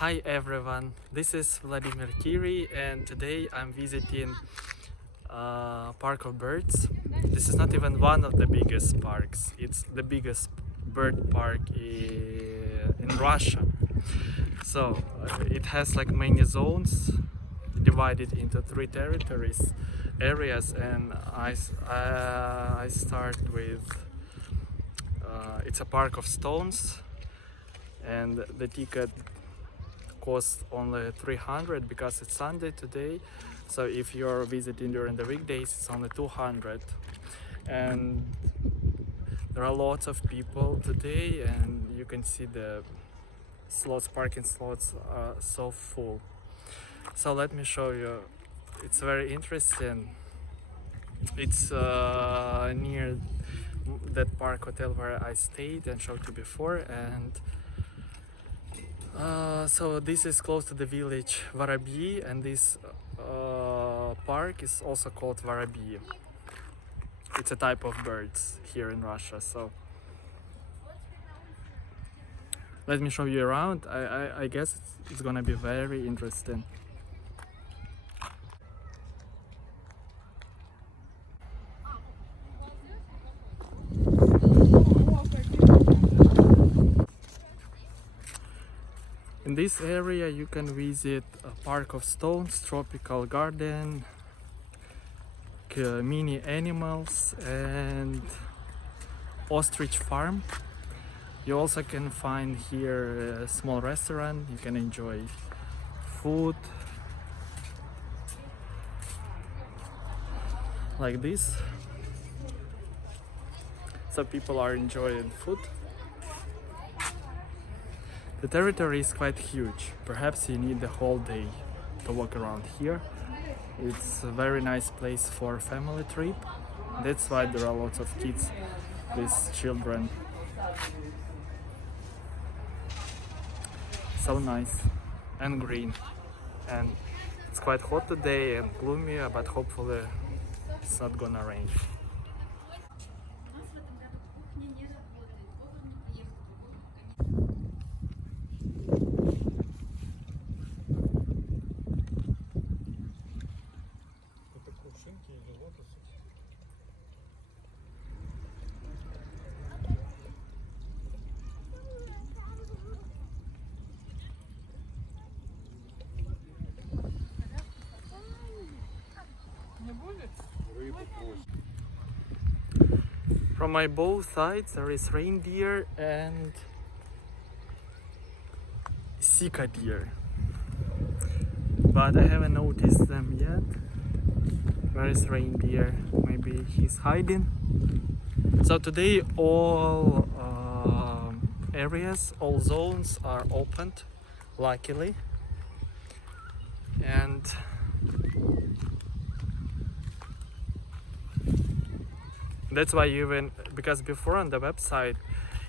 Hi everyone, this is Vladimir Kiri and today I'm visiting Park of Birds. This is not even one of the biggest parks, it's the biggest bird park in Russia. So it has like many zones divided into three territories, areas, and I start with it's a park of stones, and the ticket costs only 300 because it's Sunday today. So if you're visiting during the weekdays, it's only 200. And there are lots of people today, and you can see the parking slots are so full. So let me show you. It's very interesting. It's near that park hotel where I stayed and showed you before, and so this is close to the village Воробьи, and this park is also called Воробьи. It's a type of birds here in Russia. So let me show you around. I guess it's gonna be very interesting. In this area you can visit a park of stones, tropical garden, mini animals, and ostrich farm. You also can find here a small restaurant. You can enjoy food like this. So people are enjoying food. The territory is quite huge. Perhaps you need the whole day to walk around here. It's a very nice place for a family trip. That's why there are lots of kids with children. So nice and green. And it's quite hot today and gloomy, but hopefully it's not gonna rain. From my both sides there is reindeer and sika deer, but I haven't noticed them yet. Where is reindeer? Maybe he's hiding. So today all areas, all zones are opened, luckily. And that's why because before on the website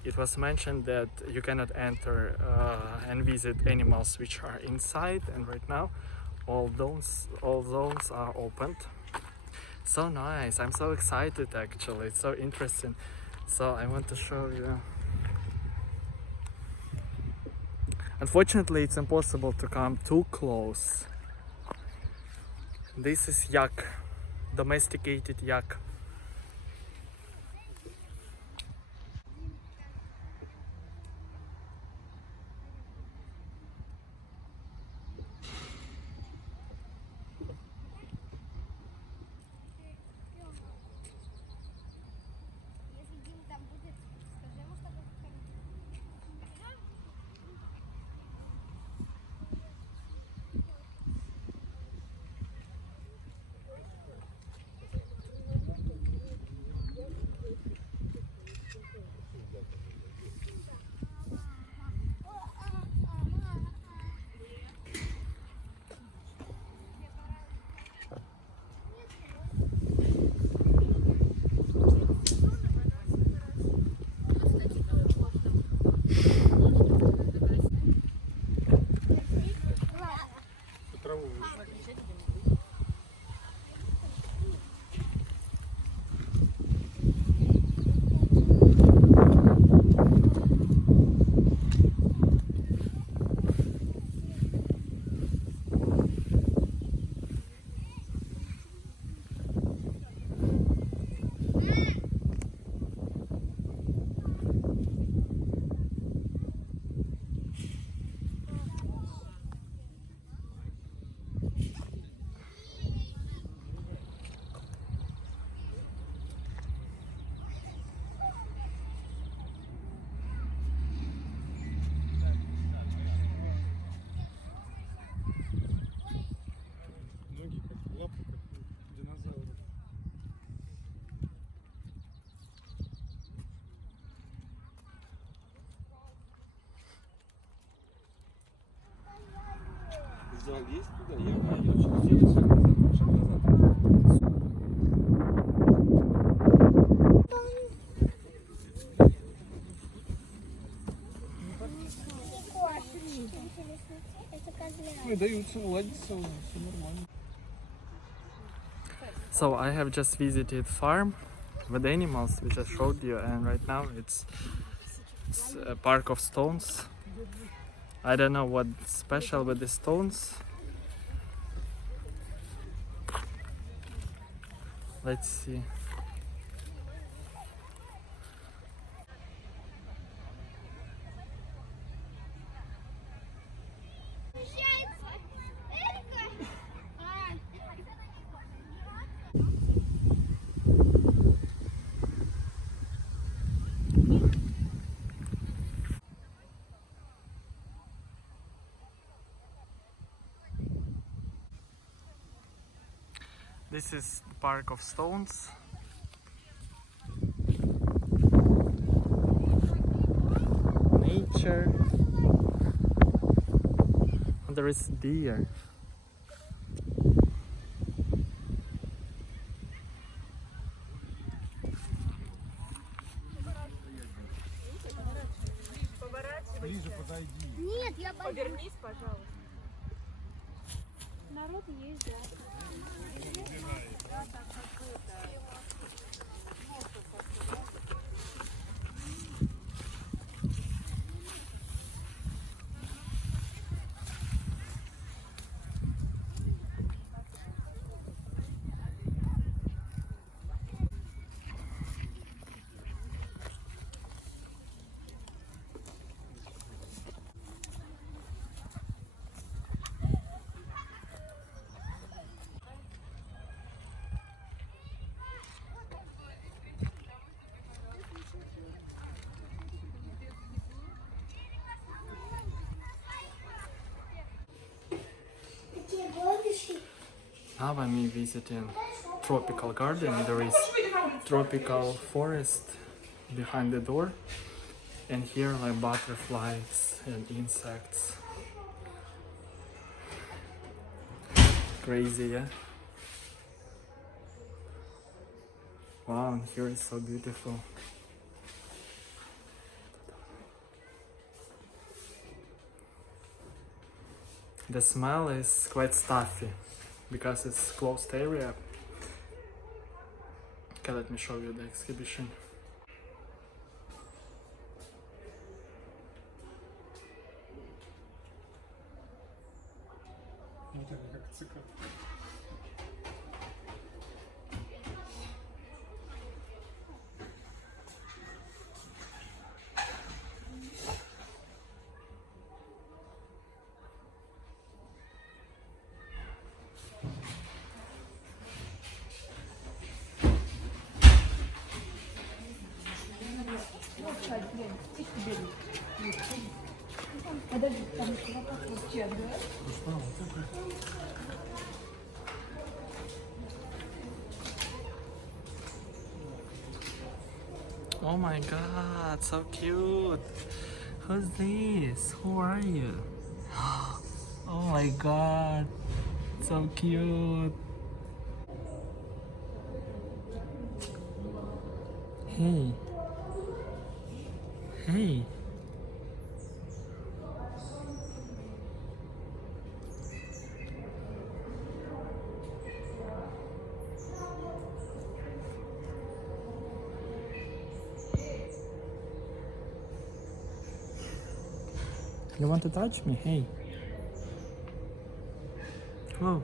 it was mentioned that you cannot enter and visit animals which are inside, and right now all zones are opened. So nice, I'm so excited actually, it's so interesting. So I want to show you. Unfortunately it's impossible to come too close. This is yak, domesticated yak. залезть туда, я через шаг назад. Ну, даются, ладится, все нормально. So I have just visited farm with animals, which I showed you, and right now it's a park of stones. I don't know what's special with the stones. Let's see. This is the Park of Stones. Nature. And there is deer. Ближе подойди. Нет, я боюсь. Повернись, пожалуйста. Народ есть, да. Now I'm visiting tropical garden. There is tropical forest behind the door, and here like butterflies and insects. Crazy, yeah? Wow, and here is so beautiful. The smell is quite stuffy because it's closed area. Okay, let me show you the exhibition. Вот это как цикл. Подожди, там еще вопрос чек, да? Oh my god, so cute! Who's this? Who are you? Oh my god, so cute! Hey! Hey! You want to touch me? Hey. Whoa.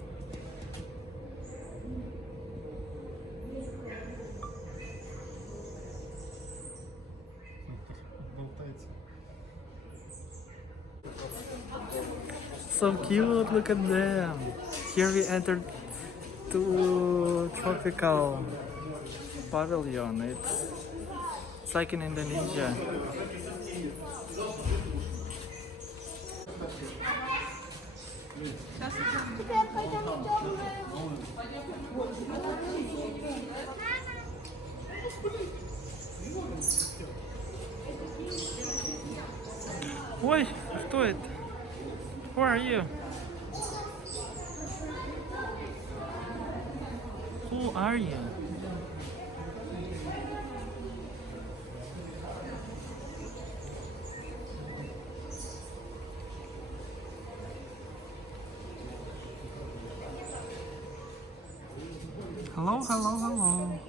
Болтается. So cute, look at them. Here we entered to tropical pavilion. It's like in Indonesia. Теперь пойдем в темную. Ой, кто это? Who are you? Who are you? Hello, hello, hello.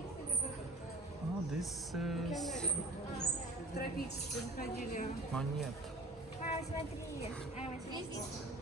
Oh, this is... Тропические ходили. Oh, нет. Мама, смотри. Мама, смотри.